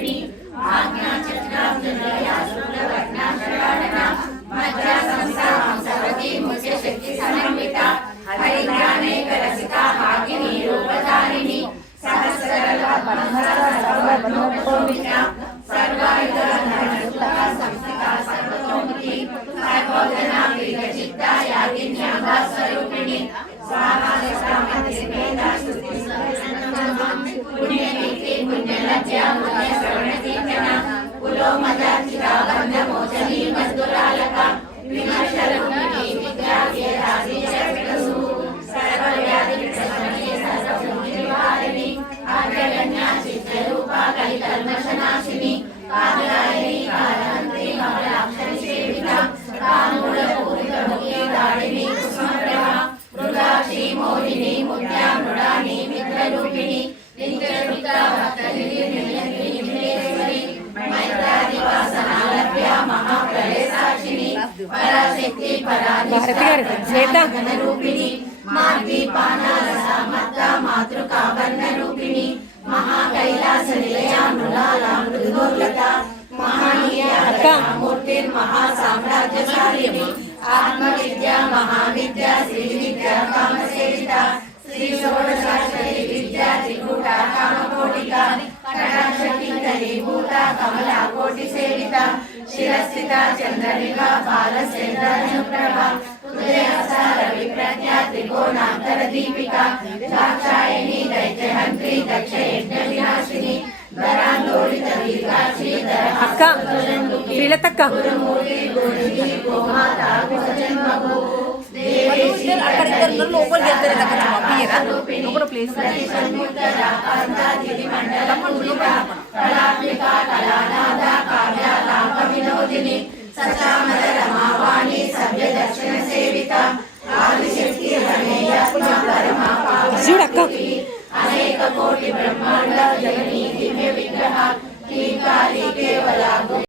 स्वरूपिणी आज्ञा चक्राब्जया शुक्लवर्णा शरणानना मज्जा संस्थां सर्वती मुख्य शक्ति समन्विता हरिज्ञानेक रसिता भागिनी रूपधारिणी सहस्रकला सर्वबन्धोपमिता सर्वायुधा धनसुता संस्थिता सर्वतोमुखी सर्वोजना प्रियचित्ता यागिन्यागा स्वरूपिणी स्वाहा दशामतिस्मेधा स्तुति पुण्यकीर्ति पुण्यलज्जा पुण्यश्रवणकीर्तना कुलोमदाचिता बन्धमोचनी मधुरालका विमर्शरूपिणी विद्याव्यधादि चक्रसु सर्वव्याधिप्रशमने सर्वसंहारिणी आर्यगण्या चित्तरूपा कलिकल्मषनाशिनी कामदायिनी कालहन्त्री कमलाक्षरी सेविता कामूलपूरितमुखी दारिणी कुसुमप्रभा मृगाक्षी मोहिनी मुद्रा मृडानी मित्ररूपिणी नित्ययुक्ता भक्तनिधिनिलयेश्वरी मैत्रादिवासनालभ्या महाप्रलय साक्षिणी पराशक्ति पराधिष्ठानरूपिणी मार्गीपानारसामत्ता मातृका वर्णरूपिणी महाकैलास निलया मृणाला मृदुर्लता महानीया मूर्तिर्महासाम्राज्यशालिनी आत्मविद्या महाविद्या श्रीविद्या कामसेविता श्री षोडशाक्षरी विद्या त्रिकूटा कामकोटिका कटाक्षकिङ्करी भूता कमला कोटिसेविता शिरस्थिता चन्द्रनिका बालसेन्द्रानुप्रभा उदयसा रविप्रज्ञा त्रिकोणान्तरदीपिका दाक्षायणी दैत्यहन्त्री दक्षयज्ञविनाशिनी धरान्दोलित दीर्घाक्षी అక్క శ్రీలతక్క गोमाता कुसजन्मभू అక్కడిద్దరు లోపలికి వెళ్తారు కదా పంపియరా లోపల ప్లేస్ కళాత్మికా కళానాథ కావ్యాలాప వినోదిని సచామర రమావాణి సభ్య దక్షిణ సేవిత ఆదిశక్తి హరేయాత్మ పరమా పావని అనేక కోటి బ్రహ్మాండ జగనీ దివ్య విగ్రహ కీకారి కేవల